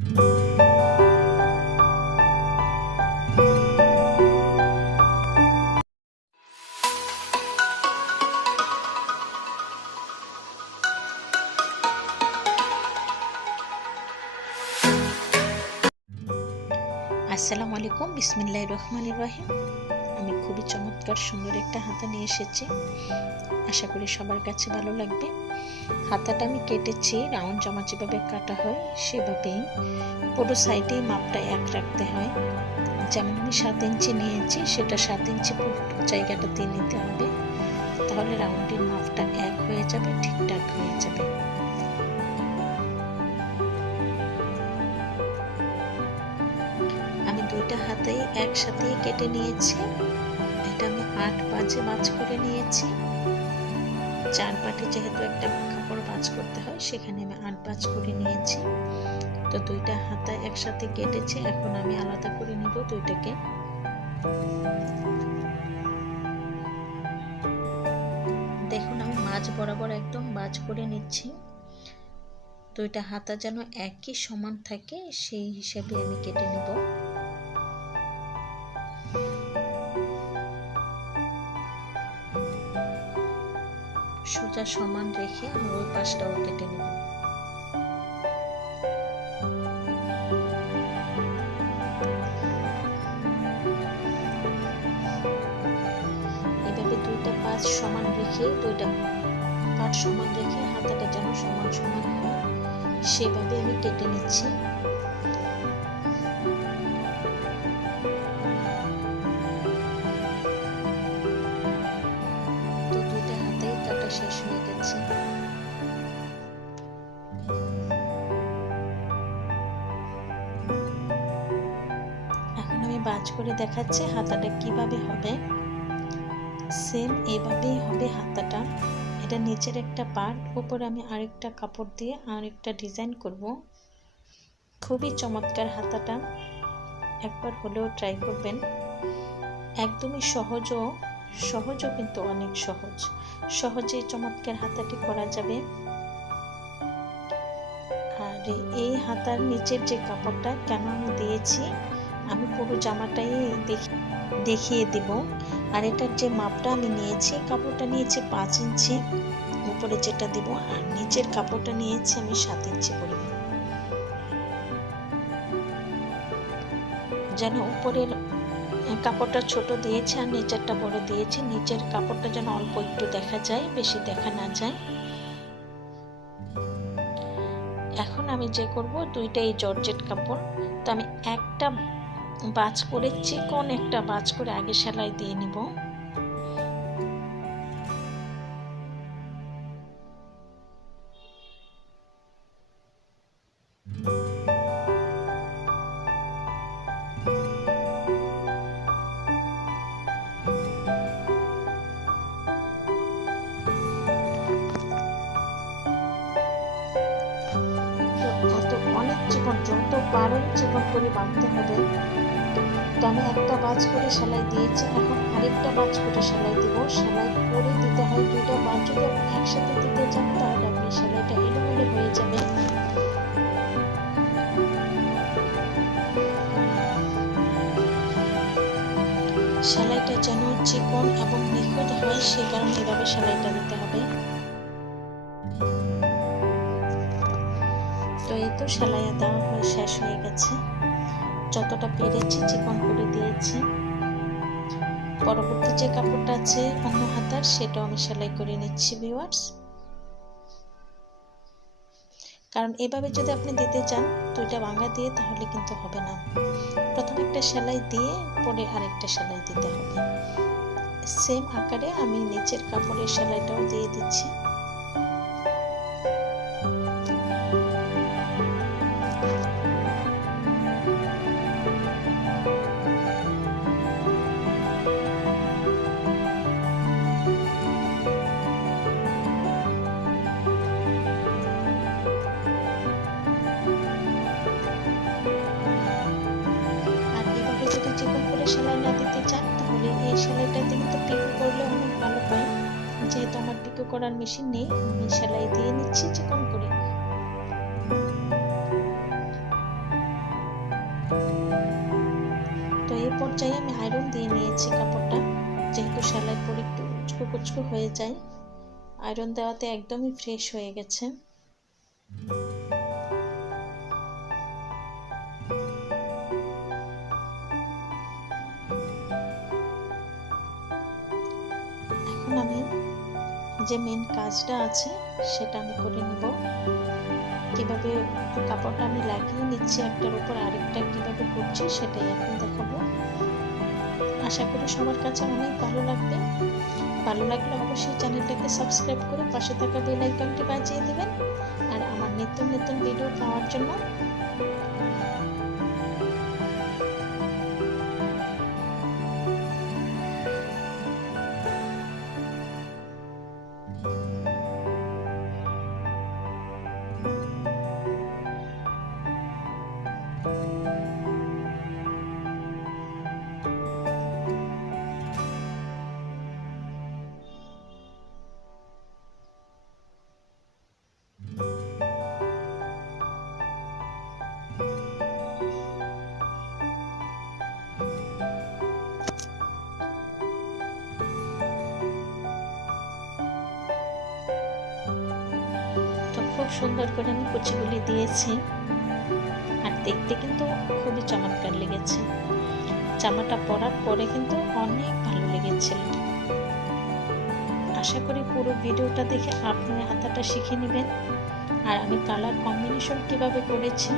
আসসালামু আলাইকুম বিসমিল্লাহ রহমান রাহিম আমি খুবই চমৎকার সুন্দর একটা হাতা নিয়ে এসেছি। আশা করি সবার কাছে ভালো লাগবে। হাতাটা আমি কেটেছি, রাউন্ড জমা যেভাবে কাটা হয় সেভাবেই। পুরো সাইডেই মাপটা এক রাখতে হয়। যেমন আমি সাত ইঞ্চি নিয়েছি, সেটা সাত ইঞ্চি পুরো জায়গাটা দিয়ে নিতে হবে। তাহলে রাউন্ডের দুইটা হাতেই একসাথেই কেটে নিয়েছি। এটা আমি আট পাঁচে বাজ করে নিয়েছি। চার পাটে যেহেতু একটা কাপড় বাজ করতে হয়, সেখানে আমি আট বাজ করে নিয়েছি। তো দুইটা হাতা একসাথে কেটেছে, এখন আমি আলাদা করে নিব দুইটাকে। দেখুন, আমি মাছ বরাবর একদম বাজ করে নিচ্ছি। দুইটা হাতা যেন একই সমান থাকে, সেই হিসাবে আমি কেটে নেব। সোজা সমান রেখে আমি ওই পাশটাও কেটে নেব এভাবে দুইটা পাঁচ সমান রেখে, দুইটা পাট সমান রেখে হাতাটা যেন সমান সমান হয়, সেভাবে আমি কেটে নিচ্ছি। বাজ করে দেখাচ্ছি হাতাটা কীভাবে হবে। সেম এভাবেই হবে হাতাটা। এটা নিচের একটা পার্ট উপরে আমি আরেকটা কাপড় দিয়ে আরেকটা ডিজাইন করব। খুবই চমৎকার হাতাটা। একবার হলেও ট্রাই করবেন। একদমই সহজও সহজও কিন্তু অনেক সহজ। সহজেই চমৎকার হাতাটি করা যাবে। আর এই হাতার নিচের যে কাপড়টা কেন আমি দিয়েছি আমি পুরো জামাটাই দেখিয়ে দিব। আর এটার যে মাপটা আমি নিয়েছি, কাপড়টা নিয়েছি পাঁচ ইঞ্চি। উপরে যেটা দিব, আর নিচের কাপড়টা নিয়েছি আমি সাত ইঞ্চি পরিমাণ। যেন উপরের কাপড়টা ছোট দিয়েছে আর নিচেরটা বড় দিয়েছি, নিচের কাপড়টা যেন অল্প একটু দেখা যায়, বেশি দেখা না যায়। এখন আমি যে করব দুইটাই জর্জেট কাপড়। তো আমি একটা বাজ করে চিকন একটা বাজ করে আগে সেলাই দিয়ে নিব। অনেক চিকন, যত পারেন চিকন করে বাঁধতে হবে আমি একটা বাজ করে সেলাই দিয়েছি। এখন আরেকটা বাজ করে সেলাই দিব। সেলাই করে দিতে হয় দুইটা বাজ। যদি আপনি একসাথে দিতে চান তাহলে আপনি সেলাইটা এলোমেলো হয়ে যাবে। সেলাইটা যেন চিকন এবং নিখুঁত হয়, সে কারণে এভাবে সেলাইটা দিতে হবে। তো এই তো সেলাই দেওয়া শেষ হয়ে গেছে। যতটা পেরেছি চিকন করে দিয়েছি। পরবর্তী যে কাপড়টা আছে অন্য হাতার, সেটাও আমি সেলাই করে নিচ্ছি ভিউয়ার্স কারণ এভাবে যদি আপনি দিতে চান দুইটা ভাঙা দিয়ে, তাহলে কিন্তু হবে না। প্রথম একটা সেলাই দিয়ে, পরে আরেকটা সেলাই দিতে হবে। সেম আকারে আমি নিচের কাপড়ের সেলাইটাও দিয়ে দিচ্ছি। করার মেশিন নেই, আমি সেলাই দিয়ে নিচ্ছি, চিকন করে। তো এই পর্যায়ে আমি আয়রন দিয়ে নিয়েছি কাপড়টা, যেহেতু সেলাই পরে একটু উচকো কুচকো হয়ে যায়। আয়রন দেওয়াতে একদমই ফ্রেশ হয়ে গেছে। যে মেন কাজটা আছে, সেটা আমি করে নেব। কীভাবে কাপড়টা আমি লাগিয়ে নিচ্ছি, একটার উপর আরেকটা কীভাবে করছি, সেটাই এখন দেখাবো। আশা করি সবার কাছে অনেক ভালো লাগবে। ভালো লাগলে অবশ্যই চ্যানেলটাকে সাবস্ক্রাইব করে পাশে থাকা বেল আইকনটি বাজিয়ে দেবেন। আর আমার নিত্য নতুন ভিডিও পাওয়ার জন্য সুন্দর করে আমি কুচিগুলি দিয়েছি। আর দেখতে কিন্তু খুবই চমৎকার লেগেছে। জামাটা পরার পরে কিন্তু অনেক ভালো লেগেছিল। আশা করি পুরো ভিডিওটা দেখে আপনি হাতাটা শিখে নেবেন। আর আমি কালার কম্বিনেশন কীভাবে করেছি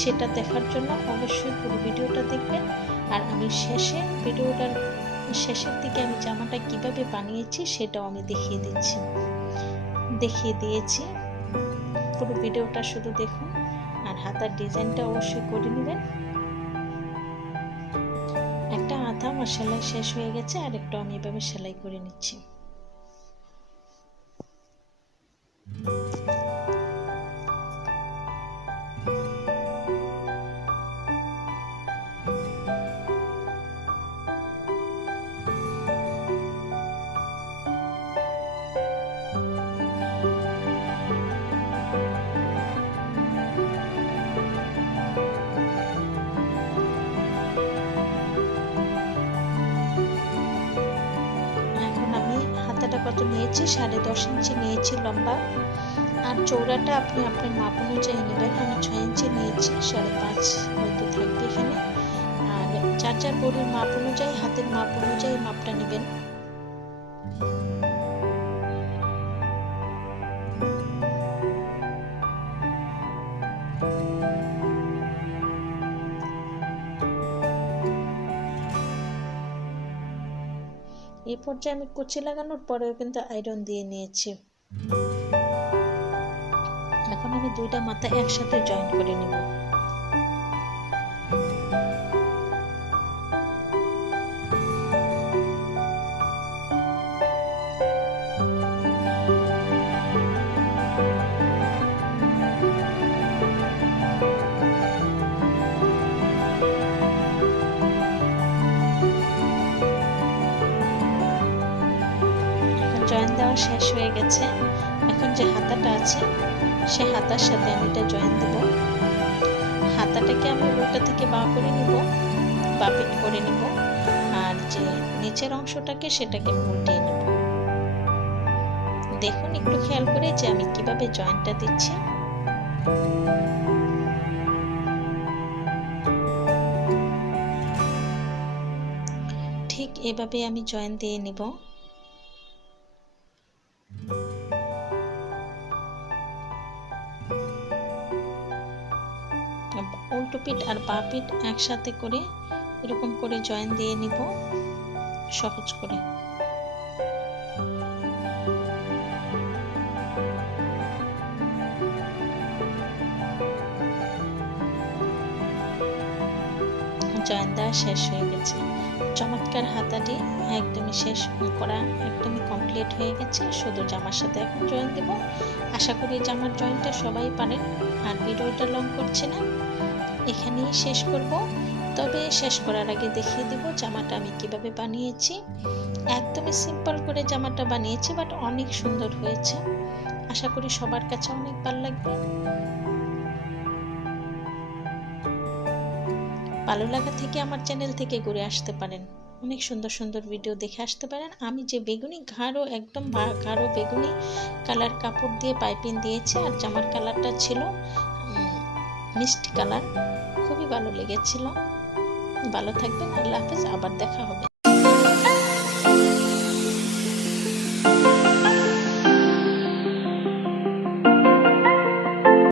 সেটা দেখার জন্য অবশ্যই পুরো ভিডিওটা দেখবেন। আর আমি শেষে ভিডিওটার শেষের দিকে আমি জামাটা কীভাবে বানিয়েছি সেটাও আমি দেখিয়ে দিচ্ছি। দেখিয়ে দিয়েছি পুরো ভিডিওটা শুধু দেখুন। আর হাতার ডিজাইনটা অবশ্যই করে নেবেন। একটা হাতা আমার সেলাই শেষ হয়ে গেছে, আর একটু আমি এভাবে সেলাই করে নিচ্ছি। কত নিয়েছি, সাড়ে দশ ইঞ্চি নিয়েছি লম্বা। আর চৌড়াটা আপনি আপনার মাপ অনুযায়ী নেবেন, আমি ছয় ইঞ্চি নিয়েছি, সাড়ে পাঁচ হয়তো থাকবে এখানে। আর যার যার বডির মাপ অনুযায়ী, হাতের মাপ অনুযায়ী মাপটা নেবেন। এই পর্যায়ে আমি কুচি লাগানোর পরেও কিন্তু আয়রন দিয়ে নিয়েছি। এখন আমি দুইটা মাথা একসাথে জয়েন করে নিব। দেওয়া শেষ হয়ে গেছে। এখন যে হাতাটা আছে, সে হাতার সাথে আমি এটা জয়েন দেব। হাতাটাকে আমি উল্টা থেকে বা করে নিব, বা পিট করে নিব, আর যে নিচের অংশটাকে সেটাকে আমি উল্টিয়ে নেব। দেখুন, একটু খেয়াল করে যে আমি কীভাবে জয়েন্টটা দিচ্ছি। ঠিক এভাবে আমি জয়েন দিয়ে নিব। উল্টো পিঠ আর বা পিঠ একসাথে করে এরকম করে জয়েন দিয়ে নিব, সহজ করে। জয়েন দেওয়া শেষ হয়ে গেছে। চমৎকার হাতাটি একদমই শেষ করা, একদমই কমপ্লিট হয়ে গেছে। শুধু জামার সাথে এখন জয়েন দেব। আশা করি জামার জয়েনটা সবাই পারেন। আর ভিডিওটা লং করছে না। এখানেই শেষ করব। তবে শেষ করার আগে দেখিয়ে দিব জামাটা আমি কীভাবে বানিয়েছি। একদমই সিম্পল করে জামাটা বানিয়েছি বাট অনেক সুন্দর হয়েছে। আশা করি সবার কাছে অনেক ভালো লাগবে। ভালো লাগা থেকে আমার চ্যানেল থেকে ঘুরে আসতে পারেন। অনেক সুন্দর সুন্দর ভিডিও দেখে আসতে পারেন। আমি যে বেগুনি ঘাড়ও একদম গাঢ় বেগুনি কালার কাপড় দিয়ে পাইপিং দিয়েছি, আর জামার কালারটা ছিল মিষ্টি কালার। খুবই ভালো লেগেছিল। ভালো থাকবেন আল্লাহ হাফেজ আবার দেখা হবে।